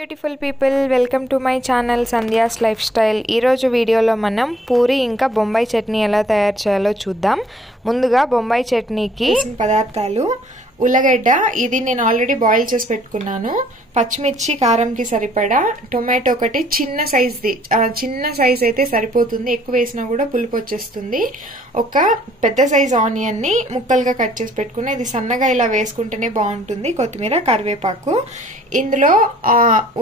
Beautiful people welcome to my channel Sandhya's life style. ఈరోజు వీడియోలో మనం పూరి ఇంకా బొంబాయి చట్నీ ఎలా తయారు చేయాలో చూద్దాం. ముందుగా బొంబాయి చట్నీకి పదార్థాలు: ఉల్లగడ్డ, ఇది నేను ఆల్రెడీ బాయిల్ చేసి పెట్టుకున్నాను. పచ్చిమిర్చి కారంకి సరిపడా, టొమాటో ఒకటి చిన్న సైజ్ది, చిన్న సైజ్ అయితే సరిపోతుంది, ఎక్కువ వేసినా కూడా పులుపు వచ్చేస్తుంది. ఒక పెద్ద సైజ్ ఆనియన్ ని ముక్కలుగా కట్ చేసి పెట్టుకున్నా, ఇది సన్నగా ఇలా వేసుకుంటేనే బాగుంటుంది. కొత్తిమీర, కరివేపాకు. ఇందులో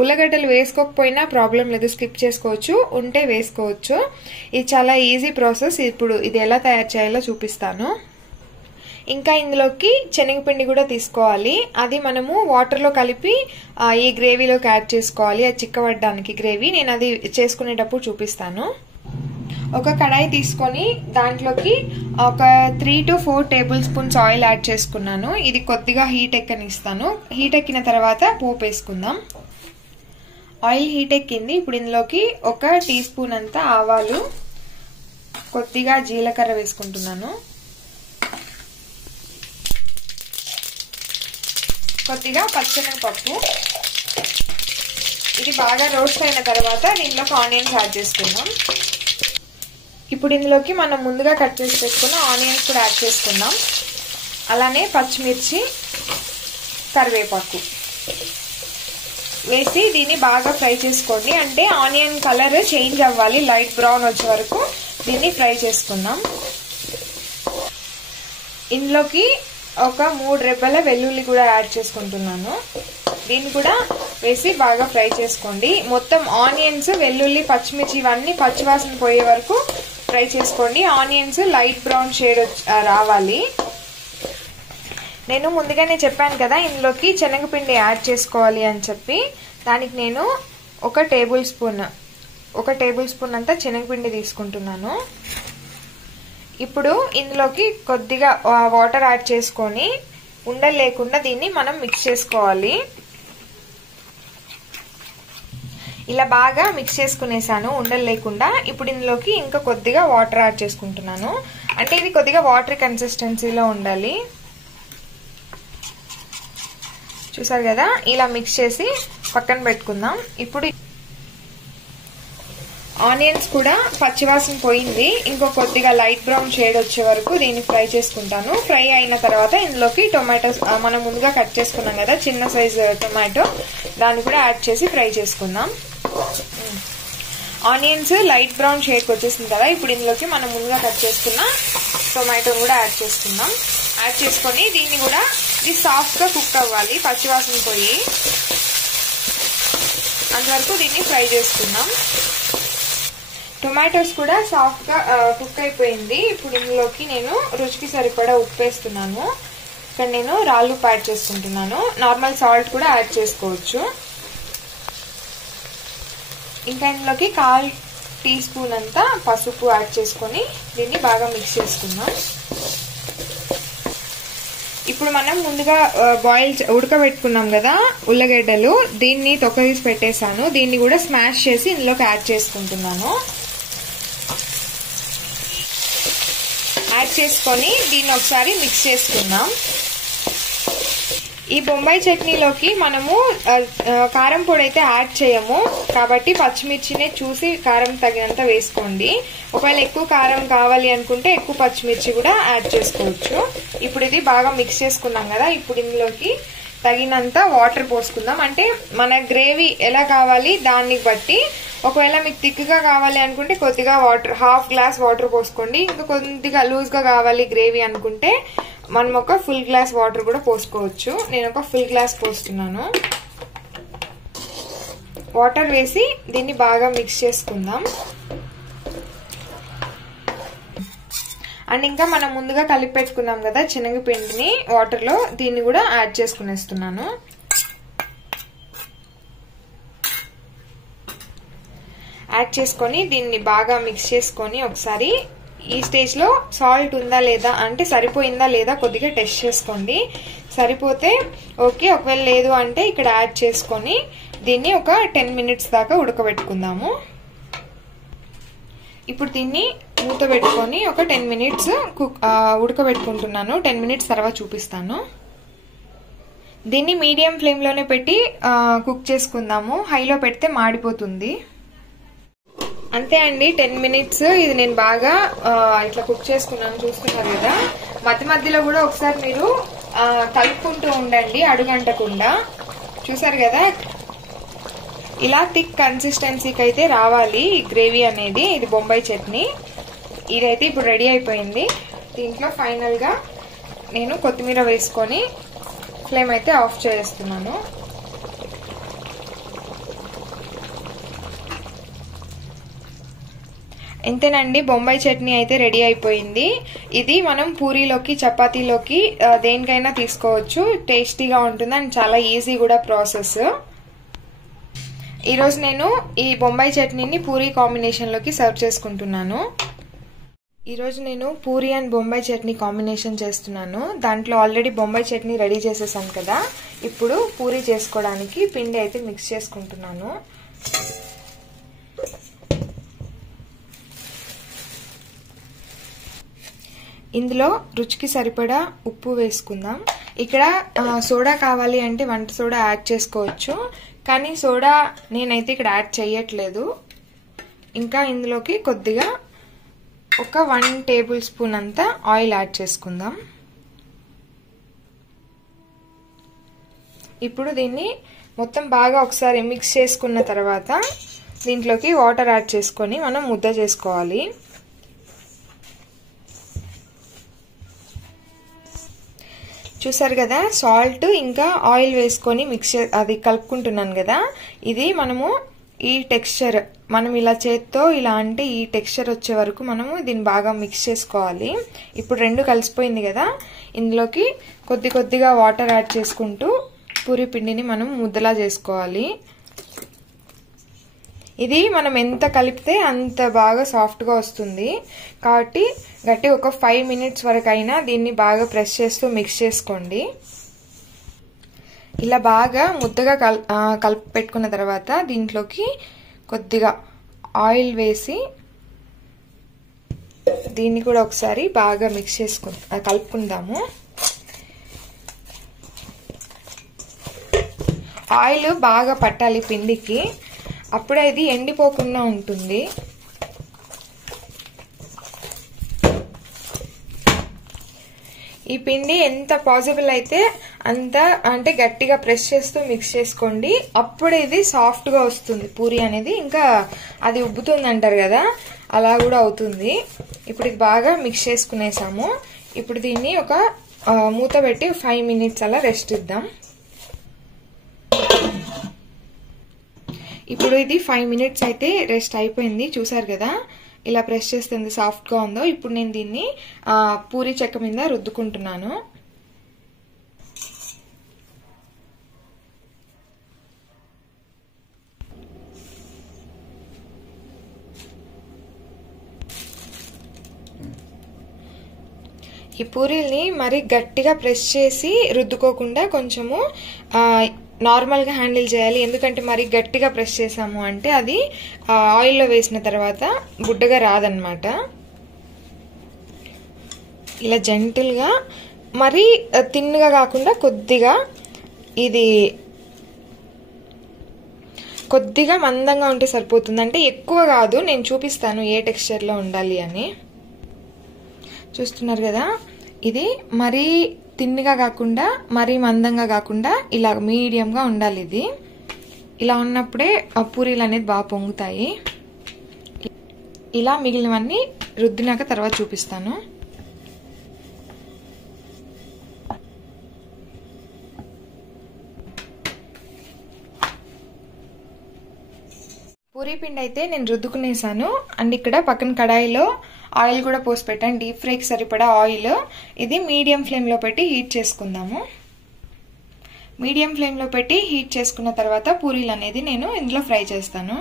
ఉల్లగడ్డలు వేసుకోకపోయినా ప్రాబ్లం లేదు, స్కిప్ చేసుకోవచ్చు, ఉంటే వేసుకోవచ్చు. ఇది చాలా ఈజీ ప్రాసెస్. ఇప్పుడు ఇది ఎలా తయారు చేయాలో చూపిస్తాను. ఇంకా ఇందులోకి శనగపిండి కూడా తీసుకోవాలి. అది మనము వాటర్లో కలిపి ఈ గ్రేవీలోకి యాడ్ చేసుకోవాలి, అది చిక్కబడడానికి గ్రేవీ. నేను అది చేసుకునేటప్పుడు చూపిస్తాను. ఒక కడాయి తీసుకొని దాంట్లోకి ఒక 3 to 4 table spoons oil add చేసుకున్నాను. ఇది కొద్దిగా హీట్ ఎక్కనిస్తాను. హీట్ ఎక్కిన తర్వాత పోపు వేసుకుందాం. ఆయిల్ హీట్ ఎక్కింది. ఇప్పుడు ఇందులోకి 1 టీ స్పూన్ అంతా ఆవాలు, కొద్దిగా జీలకర్ర వేసుకుంటున్నాను, కొద్దిగా పచ్చెనగపప్పు. ఇది బాగా రోస్ట్ అయిన తర్వాత దీంట్లోకి ఆనియన్స్ యాడ్ చేసుకుందాం. ఇప్పుడు ఇందులోకి మనం ముందుగా కట్ చేసి పెట్టుకున్న ఆనియన్స్ కూడా యాడ్ చేసుకుందాం. అలానే పచ్చిమిర్చి, కరివేపాకు వేసి దీన్ని బాగా ఫ్రై చేసుకోండి. అంటే ఆనియన్ కలర్ చేంజ్ అవ్వాలి, లైట్ బ్రౌన్ వచ్చే వరకు దీన్ని ఫ్రై చేసుకుందాం. ఇందులోకి ఒక 3 రెబ్బల వెల్లుల్లి కూడా యాడ్ చేసుకుంటున్నాను. దీన్ని కూడా వేసి బాగా ఫ్రై చేసుకోండి. మొత్తం ఆనియన్స్, వెల్లుల్లి, పచ్చిమిర్చి ఇవన్నీ పచ్చివాసన పోయే వరకు ఫ్రై చేసుకోండి. ఆనియన్స్ లైట్ బ్రౌన్ షేడ్ రావాలి. నేను ముందుగానే చెప్పాను కదా ఇందులోకి శనగపిండి యాడ్ చేసుకోవాలి అని చెప్పి. దానికి నేను 1 టేబుల్ స్పూన్ అంతా శనగపిండి తీసుకుంటున్నాను. ఇప్పుడు ఇందులోకి కొద్దిగా వాటర్ యాడ్ చేసుకొని ఉండలు లేకుండా దీన్ని మనం మిక్స్ చేసుకోవాలి. ఇలా బాగా మిక్స్ చేసుకునేసాను ఉండలు లేకుండా. ఇప్పుడు ఇందులోకి ఇంకా కొద్దిగా వాటర్ యాడ్ చేసుకుంటున్నాను. అంటే ఇది కొద్దిగా వాటర్ కన్సిస్టెన్సీలో ఉండాలి. చూసారు కదా, ఇలా మిక్స్ చేసి పక్కన పెట్టుకుందాం. ఇప్పుడు ఆనియన్స్ కూడా పచ్చివాసన పోయింది. ఇంకో కొద్దిగా లైట్ బ్రౌన్ షేడ్ వచ్చే వరకు దీన్ని ఫ్రై చేసుకుంటాను. ఫ్రై అయిన తర్వాత ఇందులోకి టొమాటోస్ మనం ముందుగా కట్ చేసుకున్నాం కదా చిన్న సైజ్ టొమాటో, దాన్ని కూడా యాడ్ చేసి ఫ్రై చేసుకుందాం. ఆనియన్స్ లైట్ బ్రౌన్ షేడ్కి వచ్చేసింది కదా, ఇప్పుడు ఇందులోకి మనం ముందుగా కట్ చేసుకున్న టొమాటో కూడా యాడ్ చేసుకుందాం. యాడ్ చేసుకొని దీన్ని కూడా ఇది సాఫ్ట్ గా కుక్ అవ్వాలి, పచ్చివాసన పోయి అంతవరకు దీన్ని ఫ్రై చేసుకుందాం. టొమాటోస్ కూడా సాఫ్ట్ గా కుక్ అయిపోయింది. ఇప్పుడు ఇందులోకి నేను రుచికి సరిపడా ఉప్పు వేస్తున్నాను. ఇక్కడ నేను రాళ్ళు ఉప్పు యాడ్ చేసుకుంటున్నాను. నార్మల్ సాల్ట్ కూడా యాడ్ చేసుకోవచ్చు. ఇంకా ఇందులోకి 1/4 టీ స్పూన్ అంతా పసుపు యాడ్ చేసుకొని దీన్ని బాగా మిక్స్ చేసుకుందాం. ఇప్పుడు మనం ముందుగా ఉడకబెట్టుకున్నాం కదా ఉల్లగడ్డలు, దీన్ని తొక్క తీసి పెట్టేశాను. దీన్ని కూడా స్మాష్ చేసి ఇందులోకి యాడ్ చేసుకుంటున్నాను. యాడ్ చేసుకొని దీన్ని ఒకసారి మిక్స్ చేసుకుందాం. ఈ బొంబాయి చట్నీలోకి మనము కారం పొడి అయితే యాడ్ చేయము కాబట్టి పచ్చిమిర్చినే చూసి కారం తగినంత వేసుకోండి. ఒకవేళ ఎక్కువ కారం కావాలి అనుకుంటే ఎక్కువ పచ్చిమిర్చి కూడా యాడ్ చేసుకోవచ్చు. ఇప్పుడు ఇది బాగా మిక్స్ చేసుకున్నాం కదా, ఇప్పుడు ఇందులోకి తగినంత వాటర్ పోసుకుందాం. అంటే మన గ్రేవీ ఎలా కావాలి దాన్ని బట్టి. ఒకవేళ మీకు థిక్గా కావాలి అనుకుంటే కొద్దిగా వాటర్, 1/2 గ్లాస్ వాటర్ పోసుకోండి. ఇంకా కొద్దిగా లూజ్ గా కావాలి గ్రేవీ అనుకుంటే మనం ఒక ఫుల్ గ్లాస్ వాటర్ కూడా పోసుకోవచ్చు. నేను ఒక ఫుల్ గ్లాస్ పోస్తున్నాను. వాటర్ వేసి దీన్ని బాగా మిక్స్ చేసుకుందాం. అండ్ ఇంకా మనం ముందుగా కలిపి పెట్టుకున్నాం కదా శనగపిండిని వాటర్ లో, దీన్ని కూడా యాడ్ చేసుకునేస్తున్నాను. యాడ్ చేసుకొని దీన్ని బాగా మిక్స్ చేసుకొని ఒకసారి ఈ స్టేజ్ లో సాల్ట్ ఉందా లేదా, అంటే సరిపోయిందా లేదా కొద్దిగా టెస్ట్ చేసుకోండి. సరిపోతే ఓకే, ఒకవేళ లేదు అంటే ఇక్కడ యాడ్ చేసుకొని దీన్ని ఒక 10 మినిట్స్ దాకా ఉడకబెట్టుకుందాము. ఇప్పుడు దీన్ని మూత పెట్టుకొని ఒక 10 మినిట్స్ ఉడకబెట్టుకుంటున్నాను. 10 మినిట్స్ తర్వాత చూపిస్తాను. దీన్ని మీడియం ఫ్లేమ్ లోనే పెట్టి కుక్ చేసుకుందాము. హైలో పెడితే మాడిపోతుంది. అంతే అండి, 10 మినిట్స్ ఇది నేను బాగా ఇట్లా కుక్ చేసుకున్నాను. చూస్తున్నారు కదా, మధ్య మధ్యలో కూడా ఒకసారి మీరు కలుపుకుంటూ ఉండండి అడుగంటకుండా. చూసారు కదా, ఇలా థిక్ కన్సిస్టెన్సీకి అయితే రావాలి గ్రేవీ అనేది. ఇది బొంబాయి చట్నీ. ఇదైతే ఇప్పుడు రెడీ అయిపోయింది. దీంట్లో ఫైనల్ గా నేను కొత్తిమీర వేసుకొని ఫ్లేమ్ అయితే ఆఫ్ చేస్తున్నాను. ఇంతేనండి, బొంబాయి చట్నీ అయితే రెడీ అయిపోయింది. ఇది మనం పూరీలోకి చపాతీలోకి దేనికైనా తీసుకోవచ్చు. టేస్టీగా ఉంటుంది అండ్ చాలా ఈజీ కూడా ప్రాసెస్. ఈరోజు నేను ఈ బొంబాయి చట్నీని పూరీ కాంబినేషన్ లోకి సర్వ్ చేసుకుంటున్నాను. ఈరోజు నేను పూరీ అండ్ బొంబాయి చట్నీ కాంబినేషన్ చేస్తున్నాను. దాంట్లో ఆల్రెడీ బొంబాయి చట్నీ రెడీ చేసేసాను కదా. ఇప్పుడు పూరీ చేసుకోవడానికి పిండి అయితే మిక్స్ చేసుకుంటున్నాను. ఇందులో రుచికి సరిపడా ఉప్పు వేసుకుందాం. ఇక్కడ సోడా కావాలి అంటే వంట సోడా యాడ్ చేసుకోవచ్చు, కానీ సోడా నేనైతే ఇక్కడ యాడ్ చేయట్లేదు. ఇంకా ఇందులోకి కొద్దిగా ఒక 1 టేబుల్ స్పూన్ అంతా ఆయిల్ యాడ్ చేసుకుందాం. ఇప్పుడు దీన్ని మొత్తం బాగా ఒకసారి మిక్స్ చేసుకున్న తర్వాత దీంట్లోకి వాటర్ యాడ్ చేసుకొని మనం ముద్ద చేసుకోవాలి. చూసారు కదా, సాల్ట్ ఇంకా ఆయిల్ వేసుకొని అది కలుపుకుంటున్నాను కదా. ఇది మనము ఈ టెక్స్చర్ మనం ఇలా చేత్తో ఇలా అంటే ఈ టెక్స్చర్ వచ్చే వరకు మనము దీన్ని బాగా మిక్స్ చేసుకోవాలి. ఇప్పుడు రెండు కలిసిపోయింది కదా, ఇందులోకి కొద్ది కొద్దిగా వాటర్ యాడ్ చేసుకుంటూ పూరీ పిండిని మనం ముద్దలా చేసుకోవాలి. ఇది మనం ఎంత కలిపితే అంత బాగా సాఫ్ట్ గా వస్తుంది. కాబట్టి గట్టి ఒక 5 మినిట్స్ వరకు అయినా దీన్ని బాగా ప్రెస్ చేస్తూ మిక్స్ చేసుకోండి. ఇలా బాగా ముద్దగా కలిపి పెట్టుకున్న తర్వాత దీంట్లోకి కొద్దిగా ఆయిల్ వేసి దీన్ని కూడా ఒకసారి బాగా మిక్స్ కలుపుకుందాము. ఆయిల్ బాగా పట్టాలి పిండికి, అప్పుడే ఇది ఎండిపోకుండా ఉంటుంది. ఈ పిండి ఎంత పాసిబుల్ అయితే అంత అంటే గట్టిగా ప్రెస్ చేస్తూ మిక్స్ చేసుకోండి. అప్పుడే ఇది సాఫ్ట్ గా వస్తుంది పూరి అనేది. ఇంకా అది ఉబ్బుతుంది అంటారు కదా, అలా కూడా అవుతుంది. ఇప్పుడు ఇది బాగా మిక్స్ చేసుకునేసాము. ఇప్పుడు దీన్ని ఒక మూత పెట్టి 5 మినిట్స్ అలా రెస్ట్ ఇద్దాం. ఇప్పుడు ఇది 5 మినిట్స్ అయితే రెస్ట్ అయిపోయింది. చూసారు కదా, ఇలా ప్రెస్ చేస్తే ఎంత సాఫ్ట్ గా ఉందో. ఇప్పుడు నేను దీన్ని పూరీ చెక్క మీద రుద్దుకుంటున్నాను. ఈ పూరీల్ని మరి గట్టిగా ప్రెస్ చేసి రుద్దుకోకుండా కొంచెము నార్మల్ గా హ్యాండిల్ చేయాలి. ఎందుకంటే మరి గట్టిగా ప్రెస్ చేసాము అంటే అది ఆయిల్లో వేసిన తర్వాత గుడ్డగా రాదన్నమాట. ఇలా జెంటిల్ గా మరి తిన్నుగా కాకుండా కొద్దిగా మందంగా ఉంటే సరిపోతుంది. అంటే ఎక్కువ కాదు, నేను చూపిస్తాను ఏ టెక్స్చర్ లో ఉండాలి అని. చూస్తున్నారు కదా, ఇది మరీ తిన్నుగా కాకుండా మరీ మందంగా కాకుండా ఇలా మీడియంగా ఉండాలి. ఇది ఇలా ఉన్నప్పుడే పూరీలు అనేది బాగా పొంగుతాయి. ఇలా మిగిలినవన్నీ రుద్దినాక తర్వాత చూపిస్తాను. పూరీ పిండి అయితే నేను రుద్దుకునేసాను. అండ్ ఇక్కడ పక్కన కడాయిలో ఆయిల్ కూడా పోసి పెట్టాను, డీప్ ఫ్రైకి సరిపడా ఆయిల్. ఇది మీడియం ఫ్లేమ్ లో పెట్టి హీట్ చేసుకుందాము. మీడియం ఫ్లేమ్ లో పెట్టి హీట్ చేసుకున్న తర్వాత పూరీలు అనేది నేను ఇందులో ఫ్రై చేస్తాను.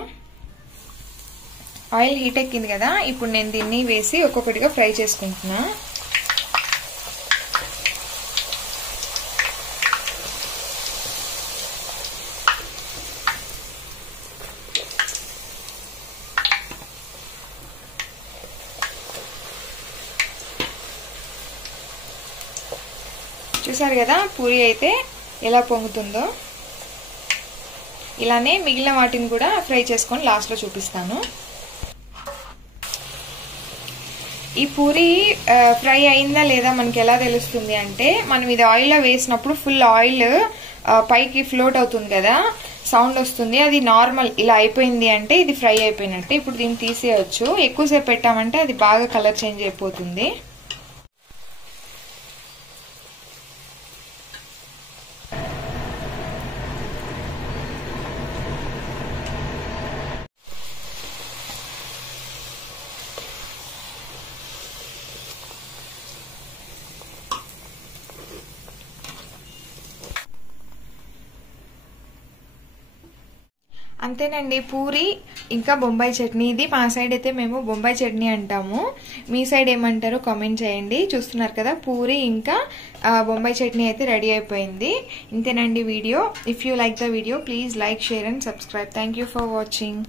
ఆయిల్ హీట్ ఎక్కింది కదా, ఇప్పుడు నేను దీన్ని వేసి ఒక్కొక్కటిగా ఫ్రై చేసుకుంటున్నా. చూసారు కదా, పూరీ అయితే ఎలా పొంగుతుందో. ఇలానే మిగిలిన వాటిని కూడా ఫ్రై చేసుకొని లాస్ట్లో చూపిస్తాను. ఈ పూరి ఫ్రై అయిందా లేదా మనకి ఎలా తెలుస్తుంది అంటే, మనం ఇది ఆయిల్లో వేసినప్పుడు ఫుల్ ఆయిల్ పైకి ఫ్లోట్ అవుతుంది కదా, సౌండ్ వస్తుంది. అది నార్మల్ ఇలా అయిపోయింది అంటే ఇది ఫ్రై అయిపోయినట్టే. ఇప్పుడు దీన్ని తీసేయచ్చు. ఎక్కువసేపు పెట్టామంటే అది బాగా కలర్ చేంజ్ అయిపోతుంది. అంతేనండి, పూరి ఇంకా బొంబాయి చట్నీ. ఇది మా సైడ్ అయితే మేము బొంబాయి చట్నీ అంటాము. మీ సైడ్ ఏమంటారో కామెంట్ చేయండి. చూస్తున్నారు కదా, పూరి ఇంకా బొంబాయి చట్నీ అయితే రెడీ అయిపోయింది. ఇంతేనండి video. If you like the video please like, share and subscribe. Thank you for watching.